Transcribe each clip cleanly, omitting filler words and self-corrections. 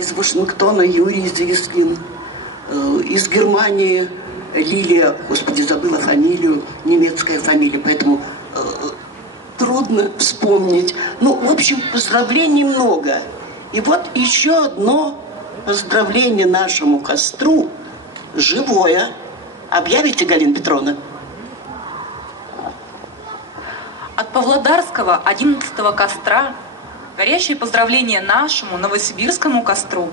из Вашингтона Юрий Зискин, из Германии Лилия, господи, забыла фамилию, немецкая фамилия, поэтому трудно вспомнить. Ну, в общем, поздравлений много. И вот еще одно поздравление нашему костру, живое. Объявите, Галина Петровна? От Павлодарского 11-го костра горящее поздравление нашему новосибирскому костру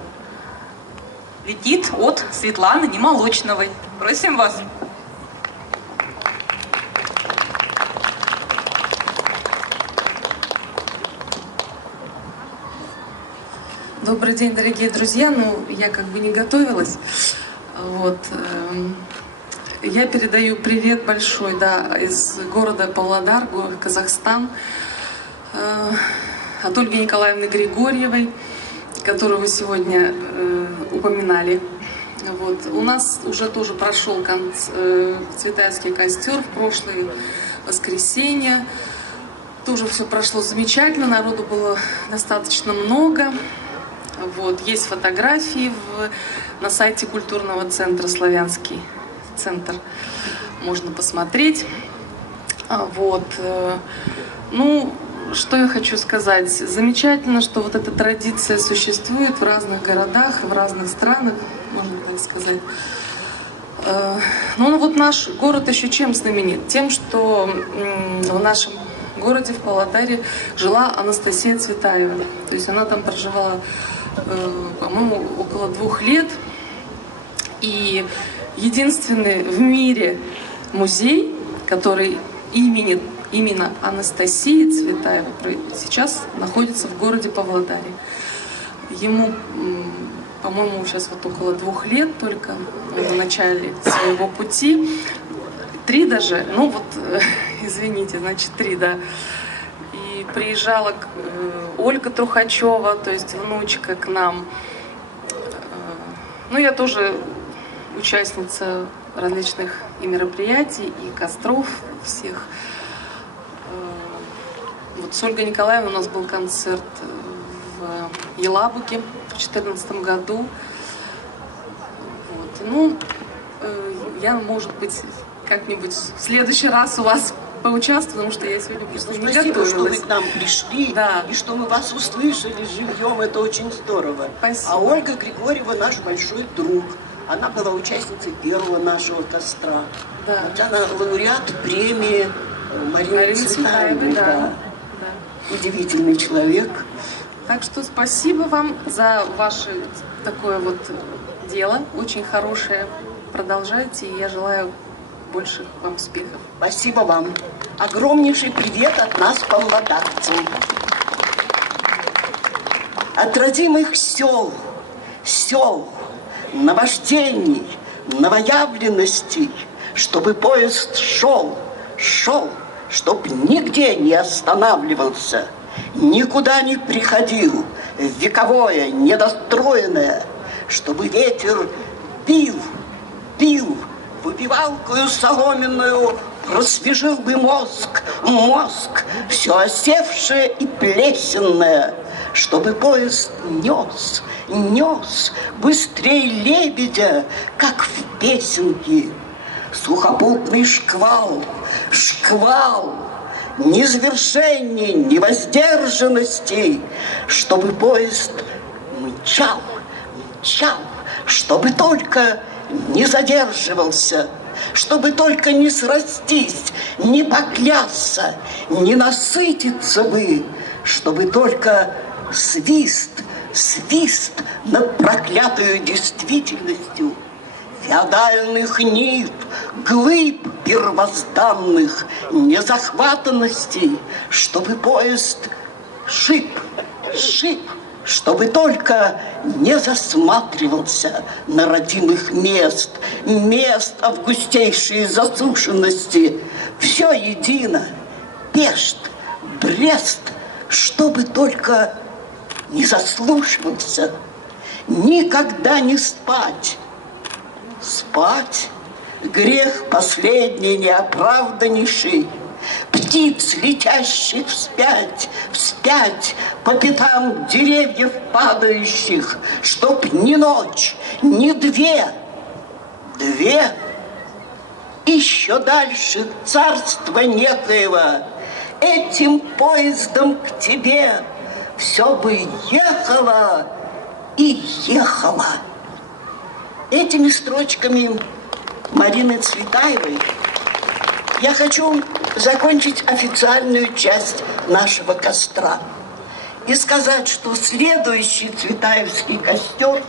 летит от Светланы Немолочновой. Просим вас. Добрый день, дорогие друзья. Ну, я как бы не готовилась. Вот. Я передаю привет большой, да, из города Павлодар, город Казахстан, от Ольги Николаевны Григорьевой, которую вы сегодня упоминали. Вот. У нас уже тоже прошел Цветаевский костер в прошлое воскресенье. Тоже все прошло замечательно, народу было достаточно много. Вот. Есть фотографии на сайте культурного центра «Славянский центр». Можно посмотреть. Вот. Ну, что я хочу сказать. Замечательно, что вот эта традиция существует в разных городах, в разных странах, можно так сказать. Ну вот наш город еще чем знаменит? Тем, что в нашем городе, в Павлодаре, жила Анастасия Цветаева. То есть она там проживала, по-моему, около 2 лет. И единственный в мире музей, который именно Анастасии Цветаевой, сейчас находится в городе Павлодаре. Ему, по-моему, сейчас вот около 2 лет только, в начале своего пути. 3 даже, ну вот, извините, значит 3, да. И приезжала Ольга Трухачева, то есть внучка, к нам. Ну, я тоже участница различных и мероприятий, и костров всех. Вот с Ольгой Николаевной у нас был концерт в Елабуге в 2014 году. Вот. Ну, я, может быть, как-нибудь в следующий раз у вас поучаствую, потому что я сегодня просто не готовилась. Спасибо, что вы к нам пришли, да. И что мы вас услышали живьем, это очень здорово. Спасибо. А Ольга Григорьева наш большой друг. Она была участницей первого нашего костра. Да. Вот она лауреат премии Марины Цветаевой. Да. Да. Удивительный человек. Так что спасибо вам за ваше такое вот дело, очень хорошее. Продолжайте, и я желаю больших вам успехов. Спасибо вам. Огромнейший привет от нас, павлодарцам. От родимых сел, наваждений, новоявленностей, чтобы поезд шел, чтоб нигде не останавливался, никуда не приходил, вековое, недостроенное, чтобы ветер бил, выпивалкою соломенную просвежил бы мозг, все осевшее и плесенное, чтобы поезд нес быстрей лебедя, как в песенке. Сухопутный шквал, ни завершения, ни воздержанности, чтобы поезд мчал, чтобы только не задерживался, чтобы только не срастись, не поклясться, не насытиться бы, чтобы только свист над проклятою действительностью, феодальных нив, глыб первозданных, незахватанностей, чтобы поезд шип, чтобы только не засматривался на родимых мест августейшей засушенности, все едино, Пешт, Брест, чтобы только не заслушивался, никогда не спать. Спать — грех последний, неоправданнейший. птиц, летящих вспять, вспять, по пятам деревьев падающих, чтоб ни ночь, ни две, еще дальше царства некоего, этим поездом к тебе все бы ехало и ехало. Этими строчками Марины Цветаевой я хочу закончить официальную часть нашего костра и сказать, что следующий Цветаевский костер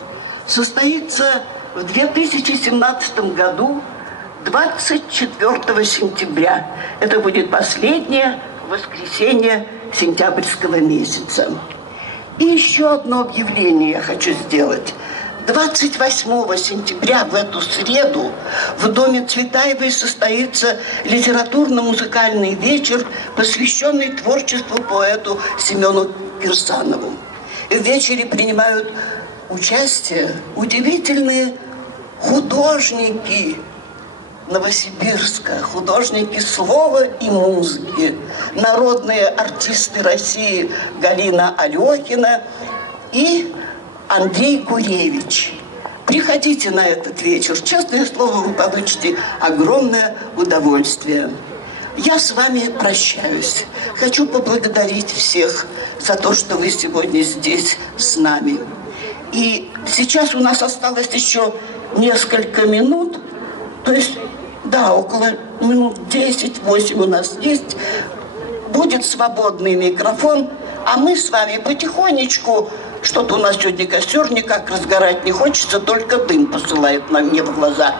состоится в 2017 году 24 сентября. Это будет последнее воскресенье сентябрьского месяца. И еще одно объявление я хочу сделать. 28 сентября в эту среду в доме Цветаевой состоится литературно-музыкальный вечер, посвященный творчеству поэту Семену Кирсанову. В вечере принимают участие удивительные художники Новосибирска, художники слова и музыки, народные артисты России Галина Алехина и Андрей Гуревич. Приходите на этот вечер. Честное слово, вы получите огромное удовольствие. Я с вами прощаюсь. Хочу поблагодарить всех за то, что вы сегодня здесь с нами. И сейчас у нас осталось еще несколько минут, то есть, да, около минут 10-8 у нас есть. Будет свободный микрофон, а мы с вами потихонечку. Что-то у нас сегодня костер никак разгорать не хочется, только дым посылает на мне в глаза,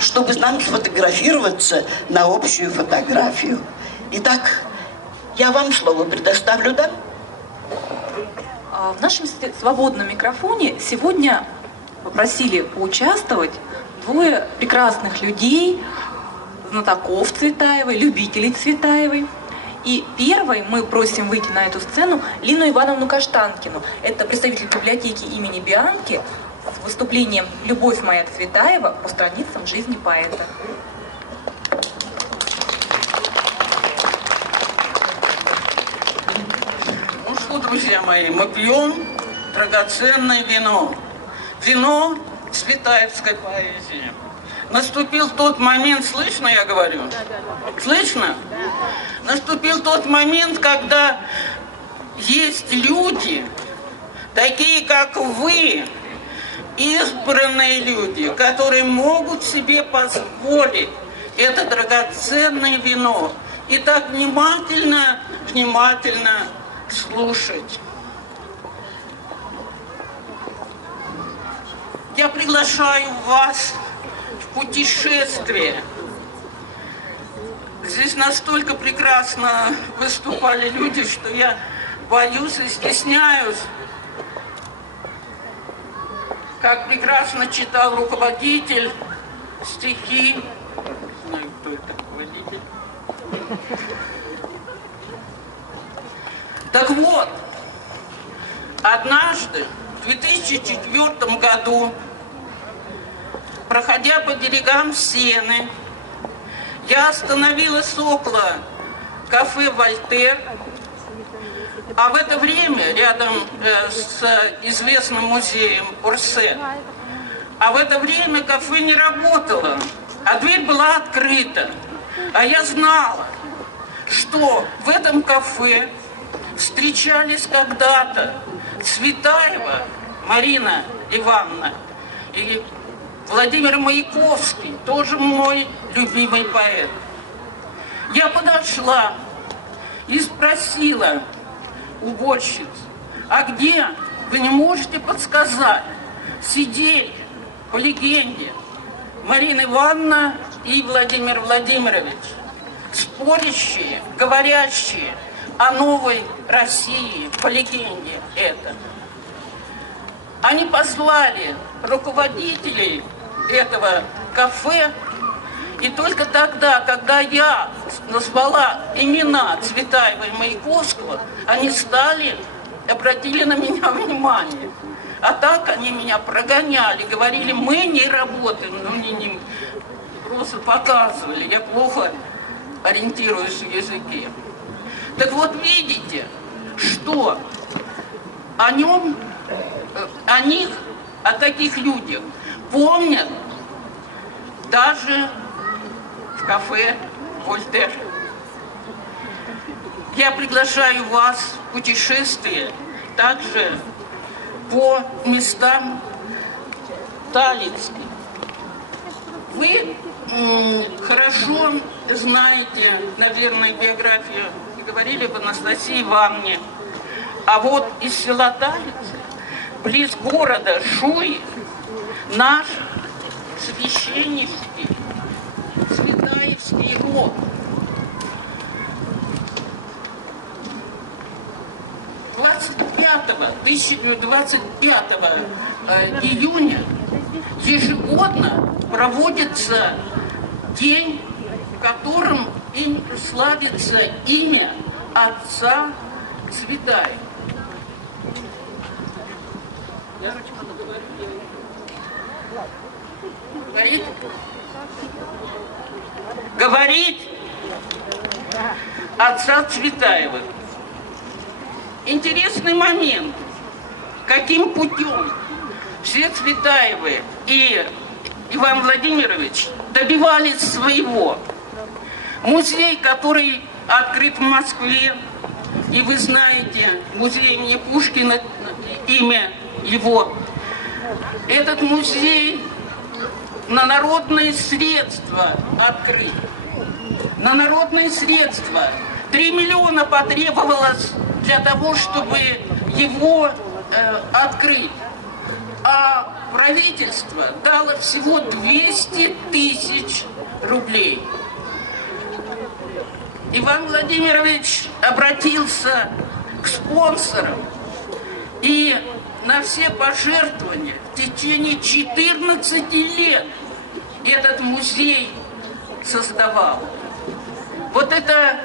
чтобы нам сфотографироваться на общую фотографию. Итак, я вам слово предоставлю, да? В нашем свободном микрофоне сегодня попросили поучаствовать двое прекрасных людей, знатоков Цветаевой, любителей Цветаевой. И первой мы просим выйти на эту сцену Лину Ивановну Каштанкину. Это представитель библиотеки имени Бианки с выступлением «Любовь моя Цветаева» по страницам жизни поэта. Ну что, друзья мои, мы пьем драгоценное вино. Вино цветаевской поэзии. Наступил тот момент, слышно, я говорю? Слышно? Наступил тот момент, когда есть люди, такие как вы, избранные люди, которые могут себе позволить это драгоценное вино и так внимательно слушать. Я приглашаю вас в путешествие. Здесь настолько прекрасно выступали люди, что я боюсь и стесняюсь. Как прекрасно читал руководитель стихи. Не знаю, кто это руководитель. Так вот, однажды, в 2004 году, проходя по берегам Сены, я остановилась около кафе «Вольтер», а в это время рядом с известным музеем Орсе, а в это время кафе не работало, а дверь была открыта. А я знала, что в этом кафе встречались когда-то Цветаева Марина Ивановна и Владимир Маяковский, тоже мой любимый поэт. Я подошла и спросила уборщиц, а где, вы не можете подсказать, сидели, по легенде, Марина Ивановна и Владимир Владимирович, спорящие, говорящие о новой России, по легенде это. Они позвали руководителей этого кафе, и только тогда, когда я назвала имена Цветаева и Маяковского, они обратили на меня внимание. А так они меня прогоняли, говорили, мы не работаем, но мне не просто показывали, я плохо ориентируюсь в языке. Так вот, видите, что о нем, о них, о таких людях помнят даже в кафе «Вольтер». Я приглашаю вас в путешествие также по местам таллинским. Вы хорошо знаете, наверное, биографию, говорили об Анастасии Ивановне. А вот из села Талицы, близ города Шуи, наш священнический Цветаевский род 25 июня ежегодно проводится день, в котором им славится имя отца Цветаева. Говорит отца Цветаева. Интересный момент, каким путем все Цветаевы и Иван Владимирович добивались своего. Музей, который открыт в Москве, и вы знаете, музей имени Пушкина, имя его. Этот музей на народные средства открыт. На народные средства. 3 миллиона потребовалось для того, чтобы его открыть. А правительство дало всего 200 тысяч рублей. Иван Владимирович обратился к спонсорам и на все пожертвования в течение 14 лет этот музей создавал. Вот это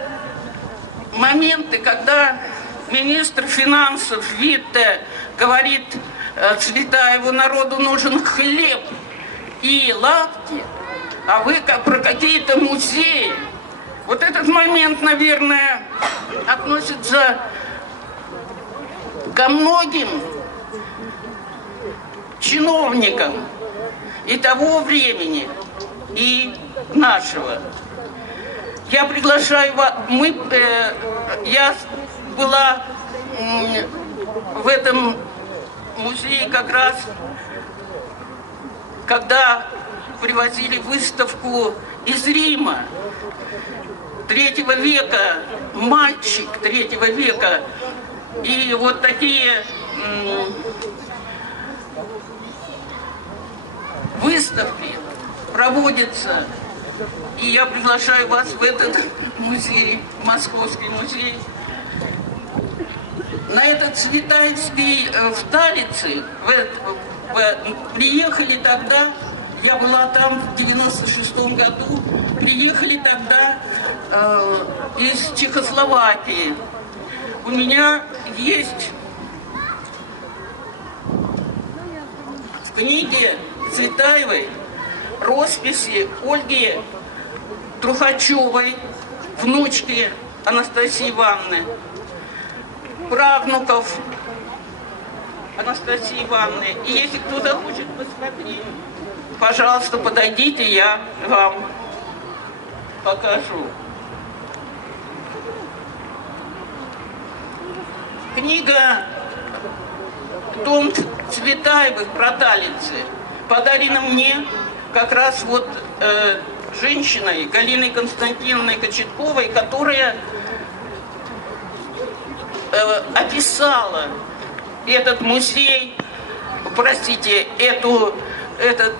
моменты, когда министр финансов Витте говорит Цветаеву: народу нужен хлеб и лапти, а вы как про какие-то музеи. Вот этот момент, наверное, относится ко многим чиновникам и того времени, и нашего. Я приглашаю вас, я была в этом музее как раз, когда привозили выставку из Рима 3 века, мальчик 3 века, и вот такие выставки проводятся. И я приглашаю вас в этот музей, Московский музей. На этот Цветаевский в Талице приехали тогда, я была там в 96-м году, приехали тогда из Чехословакии. У меня есть в книге Цветаевой росписи Ольги Трухачевой, внучки Анастасии Ивановны, правнуков Анастасии Ивановны. И если кто-то хочет посмотреть, пожалуйста, подойдите, я вам покажу. Книга «Том Цветаевых» про Талицы подарена мне как раз вот женщиной Галиной Константиновной Кочетковой, которая описала этот музей, простите, этот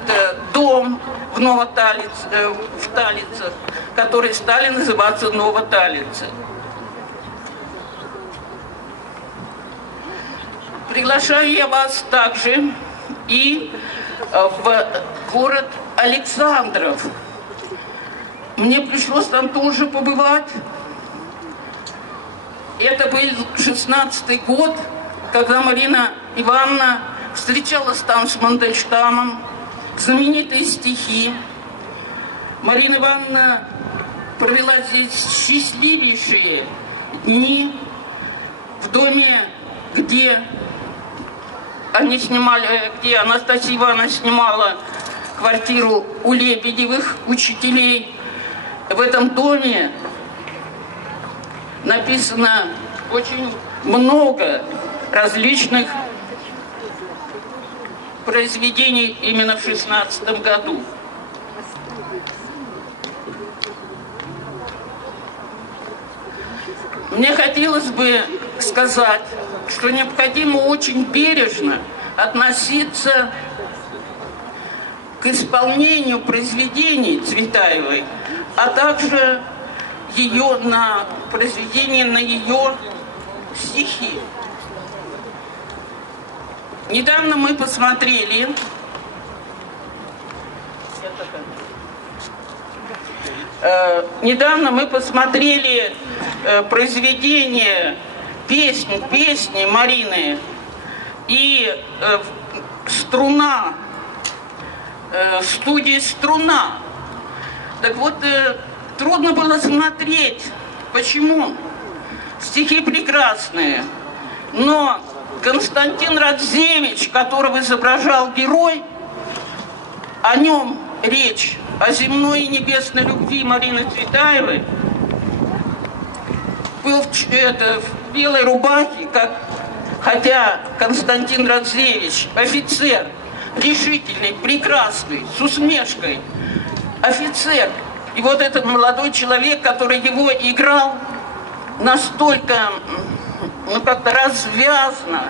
дом в в Талицах, который стали называться Новоталицы. Приглашаю я вас также и в город Александров. Мне пришлось там тоже побывать. Это был 16-й год, когда Марина Ивановна встречалась там с Мандельштамом. Знаменитые стихи. Марина Ивановна провела здесь счастливейшие дни в доме, где Анастасия Ивановна снимала квартиру у Лебедевых учителей. В этом доме написано очень много различных произведений именно в 16 году. Мне хотелось бы сказать, что необходимо очень бережно относиться к исполнению произведений Цветаевой, а также произведения на ее стихи. Недавно мы посмотрели произведение песни Марины и «Струна», студии «Струна». Так вот, трудно было смотреть. Почему? Стихи прекрасные, но Константин Радзевич, которого изображал герой, о нем речь, о земной и небесной любви Марины Цветаевой, был в белой рубахе, хотя Константин Радзевич офицер, решительный, прекрасный, с усмешкой, офицер. И вот этот молодой человек, который его играл, настолько, как-то развязно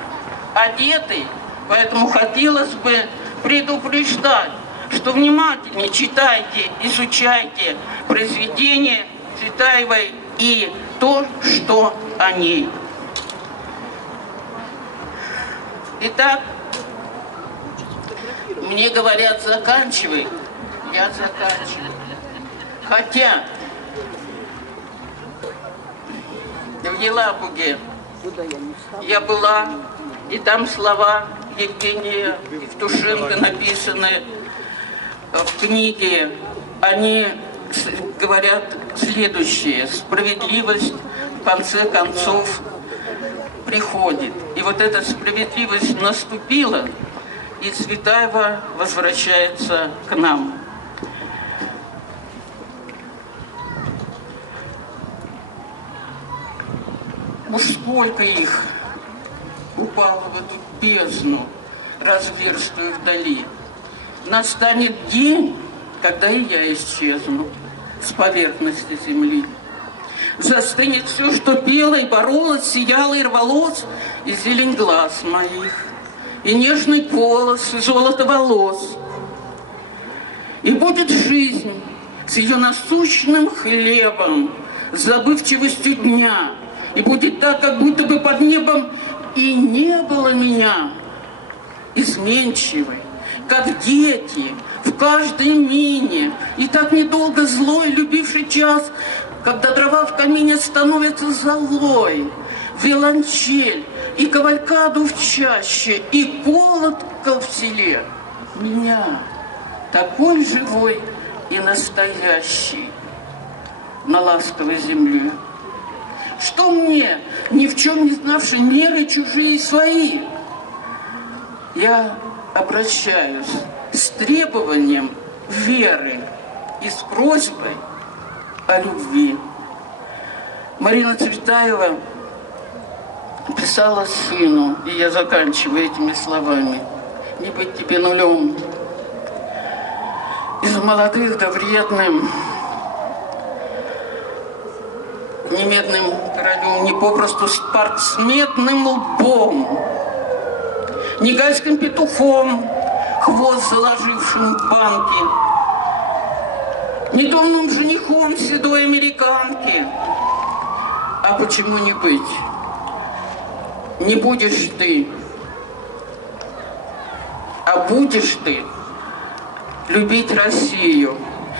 одетый, поэтому хотелось бы предупреждать, что внимательнее читайте, изучайте произведения Цветаевой и то, что о ней. Итак, мне говорят, заканчивай, я заканчиваю. Хотя в Елабуге я была, и там слова Евгения Евтушенко написаны в книге, они говорят следующее: справедливость в конце концов приходит. И вот эта справедливость наступила, и Цветаева возвращается к нам. Уж сколько их упало в эту бездну, разверстую вдали. Настанет день, когда и я исчезну с поверхности земли. Застынет все, что пело и боролось, сияло и рвалось, и зелень глаз моих, и нежный голос, и золото волос. И будет жизнь с ее насущным хлебом, с забывчивостью дня, и будет так, как будто бы под небом и не было меня, изменчивой, как дети, в каждой мине, и так недолго злой, любивший час, когда дрова в камине становятся золой, виолончель и кавалькаду в чаще, и колокол в селе. Меня, такой живой и настоящий, на ласковой земле. Что мне, ни в чем не знавший меры чужие и свои? Я обращаюсь с требованием веры и с просьбой о любви. Марина Цветаева писала сыну, и я заканчиваю этими словами: «Не быть тебе нулем, из молодых да вредным, не медным королем, не попросту спортсменным лбом, не гальским петухом, хвост заложившим в банки, не томным женихом седой американки. А почему не быть? Не будешь ты, а будешь ты любить Россию,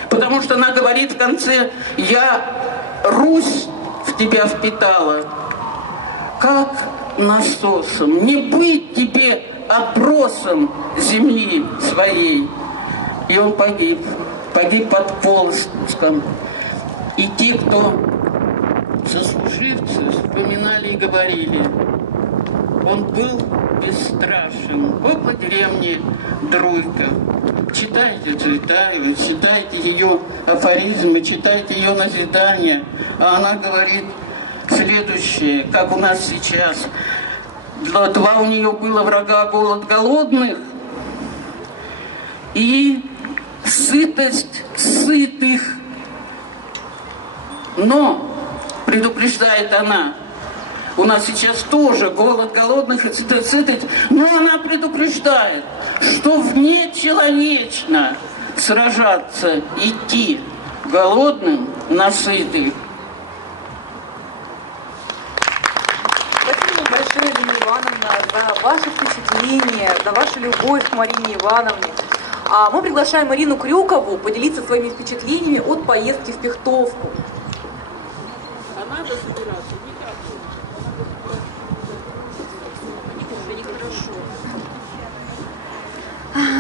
потому что она говорит в конце: я Русь в тебя впитала, как насосом, не быть тебе отбросом земли своей». И он погиб под Полоцком. И те, кто сослуживцы, вспоминали и говорили: он был бесстрашен. Вот по деревне Друйка. Читайте Цветаеву, читайте ее афоризмы, читайте ее назидания. А она говорит следующее, как у нас сейчас. Два у нее было врага: голод голодных и сытость сытых. Но, предупреждает она, у нас сейчас тоже голод голодных и сытость, но она предупреждает, что внечеловечно сражаться, идти голодным на сытых. Спасибо большое, Ирина Ивановна, за ваше впечатление, за вашу любовь к Марине Ивановне. А мы приглашаем Ирину Крюкову поделиться своими впечатлениями от поездки в Пихтовку. А надо собираться?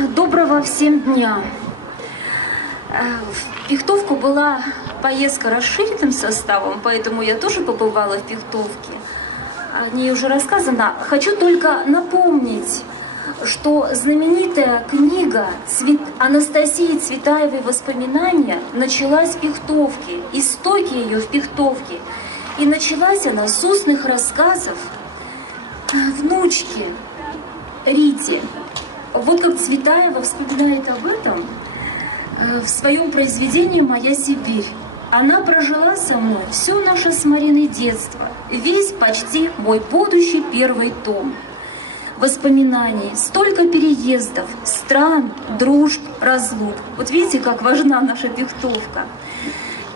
Доброго всем дня. В Пихтовку была поездка расширенным составом, поэтому я тоже побывала в Пихтовке. О ней уже рассказано. Хочу только напомнить, что знаменитая книга Анастасии Цветаевой «Воспоминания» началась в Пихтовке, истоки ее в Пихтовке. И началась она с устных рассказов внучки Рите. Вот как Цветаева вспоминает об этом в своем произведении «Моя Сибирь». Она прожила со мной все наше с Мариной детство, весь почти мой будущий первый том. Воспоминаний, столько переездов, стран, дружб, разлук. Вот видите, как важна наша Пихтовка.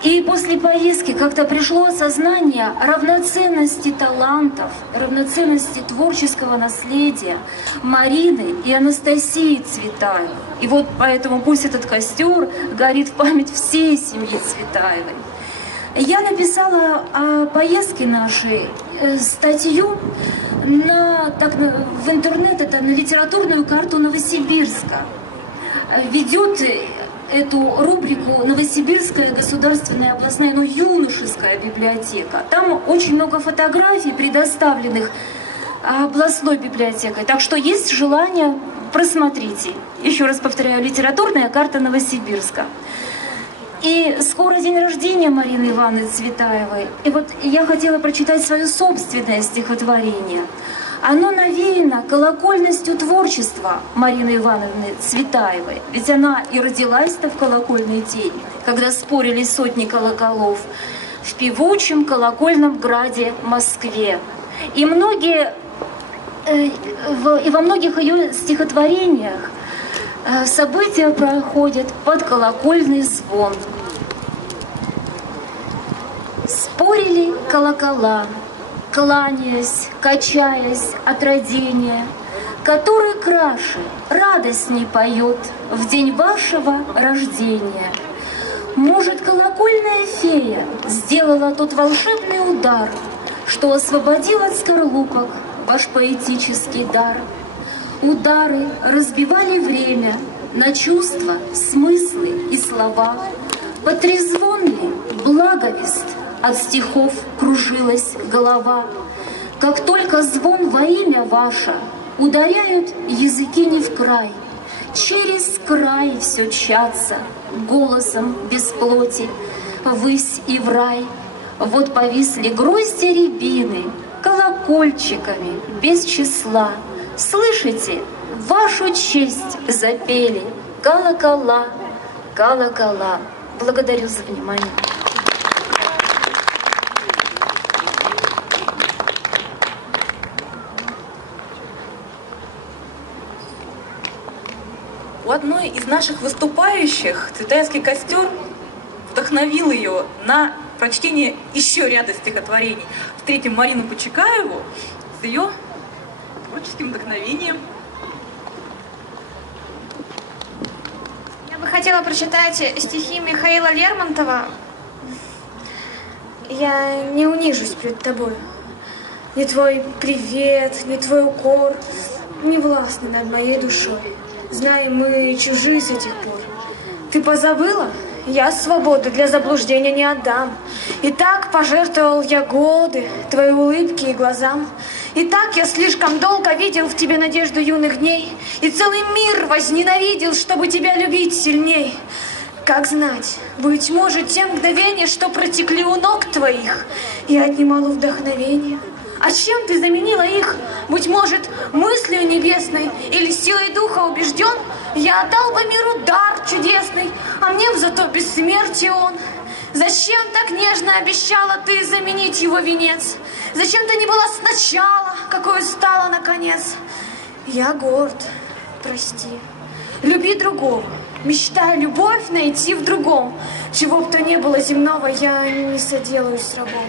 И после поездки как-то пришло осознание равноценности талантов, равноценности творческого наследия Марины и Анастасии Цветаевой. И вот поэтому пусть этот костер горит в память всей семьи Цветаевой. Я написала о поездке нашей статью в интернет, это на литературную карту Новосибирска. Ведет эту рубрику «Новосибирская государственная областная, юношеская библиотека». Там очень много фотографий, предоставленных областной библиотекой. Так что есть желание, просмотрите. Еще раз повторяю, литературная карта Новосибирска. И скоро день рождения Марины Ивановны Цветаевой. И вот я хотела прочитать свое собственное стихотворение. Оно навеяно колокольностью творчества Марины Ивановны Цветаевой. Ведь она и родилась-то в колокольный день, когда спорили сотни колоколов в певучем колокольном граде Москве. И во многих ее стихотворениях события проходят под колокольный звон. Спорили колокола, кланяясь, качаясь от родения, который краше, радостней поет в день вашего рождения. Может, колокольная фея сделала тот волшебный удар, что освободил от скорлупок ваш поэтический дар. Удары разбивали время на чувства, смыслы и слова. Под трезвон ли благовест от стихов кружилась голова. Как только звон во имя ваше ударяют языки не в край, через край все чатся голосом без плоти, ввысь и в рай. Вот повисли грозди рябины колокольчиками без числа. Слышите, вашу честь запели колокола, колокола. Благодарю за внимание. У одной из наших выступающих Цветаевский костер вдохновил ее на прочтение еще ряда стихотворений. Встретим Марину Почекаеву с ее творческим вдохновением. Я бы хотела прочитать стихи Михаила Лермонтова. Я не унижусь пред тобой. Ни твой привет, ни твой укор не властны над моей душой. Знаем мы чужие с этих пор. Ты позабыла я свободу для заблуждения не отдам. И так пожертвовал я годы твоей улыбки и глазам. И так я слишком долго видел в тебе надежду юных дней. И целый мир возненавидел, чтобы тебя любить сильней. Как знать, быть может, те мгновения, что протекли у ног твоих, я отнимала вдохновение. А чем ты заменила их? Быть может, мыслью небесной или силой духа убежден, я отдал бы миру дар чудесный, а мне зато бессмертие он. Зачем так нежно обещала ты заменить его венец? Зачем ты не была сначала, какой стала наконец? Я горд, прости. Люби другого, мечтай любовь найти в другом. Чего бы то ни было земного, я не соделаюсь с рабом.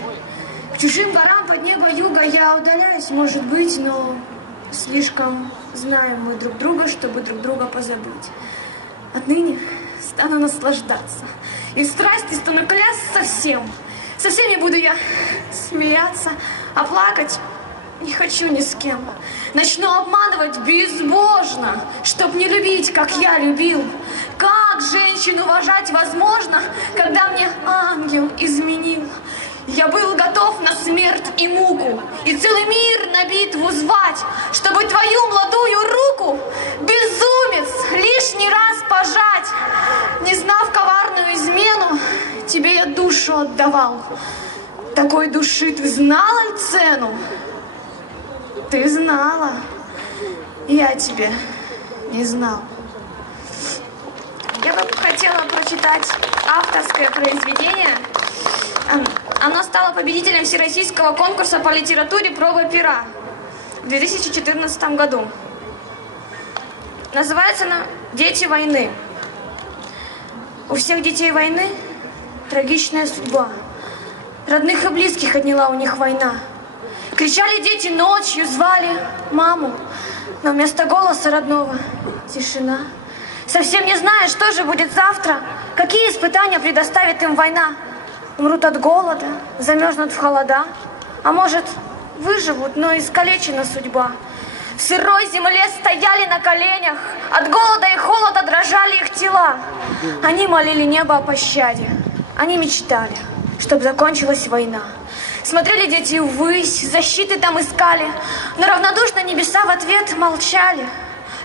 К чужим горам под небо юга я удаляюсь, может быть, но слишком знаем мы друг друга, чтобы друг друга позабыть. Отныне стану наслаждаться, и в страсти стану клясться всем. Со всеми буду я смеяться, а плакать не хочу ни с кем. Начну обманывать безбожно, чтоб не любить, как я любил. Как женщину уважать возможно, когда мне ангел изменил? Я был готов на смерть и муку, и целый мир на битву звать, чтобы твою молодую руку, безумец, лишний раз пожать. Не знав коварную измену, тебе я душу отдавал. Такой души ты знала ли цену? Ты знала, я тебе не знал. Я бы хотела прочитать авторское произведение. Оно стало победителем Всероссийского конкурса по литературе «Проба пера» в 2014 году. Называется оно «Дети войны». У всех детей войны трагичная судьба. Родных и близких отняла у них война. Кричали дети ночью, звали маму, но вместо голоса родного тишина. Совсем не зная, что же будет завтра, какие испытания предоставит им война. Умрут от голода, замерзнут в холода, а может, выживут, но искалечена судьба. В сырой земле стояли на коленях, от голода и холода дрожали их тела. Они молили небо о пощаде, они мечтали, чтобы закончилась война. Смотрели дети ввысь, защиты там искали, но равнодушно небеса в ответ молчали.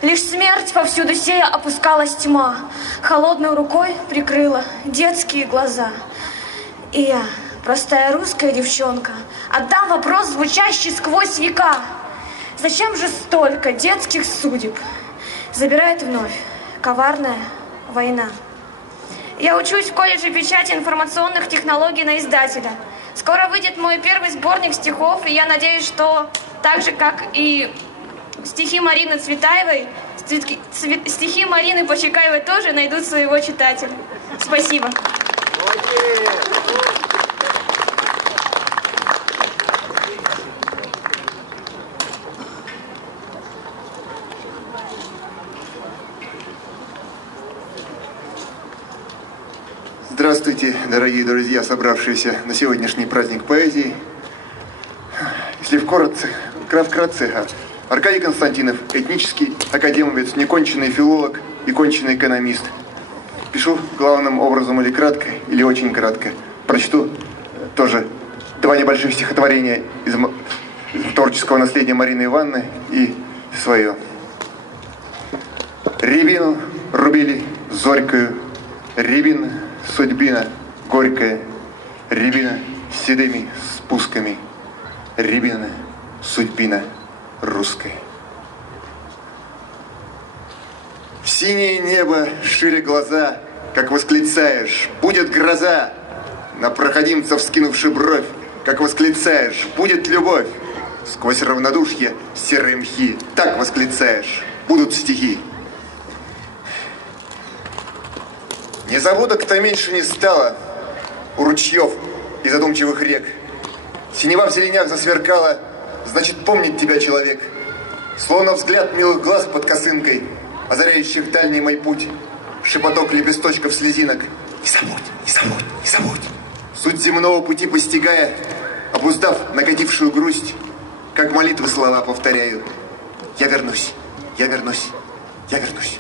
Лишь смерть повсюду сея опускалась тьма, холодной рукой прикрыла детские глаза. И я, простая русская девчонка, отдам вопрос, звучащий сквозь века. Зачем же столько детских судеб забирает вновь коварная война? Я учусь в колледже печати информационных технологий на издателя. Скоро выйдет мой первый сборник стихов, и я надеюсь, что так же, как и стихи Марины Цветаевой, стихи Марины Почекаевой тоже найдут своего читателя. Спасибо. Здравствуйте, дорогие друзья, собравшиеся на сегодняшний праздник поэзии. Если вкратце, Аркадий Константинов, этнический академовец, неконченный филолог и конченый экономист. Пишу главным образом или кратко, или очень кратко. Прочту тоже два небольших стихотворения из творческого наследия Марины Ивановны и свое. Рябину рубили зорькою, рябина судьбина горькая, рябина с седыми спусками, рябина судьбина русская. В синее небо шире глаза, как восклицаешь, будет гроза. На проходимцев скинувши бровь, как восклицаешь, будет любовь. Сквозь равнодушье серые мхи, так восклицаешь, будут стихи. Незабудок-то меньше не стало у ручьев и задумчивых рек. Синева в зеленях засверкала, значит, помнит тебя человек. Словно взгляд милых глаз под косынкой, озаряющих дальний мой путь, шепоток лепесточков слезинок. Не забудь, не забудь, не забудь. Суть земного пути постигая, обуздав накатившую грусть, как молитвы слова повторяю. Я вернусь, я вернусь, я вернусь.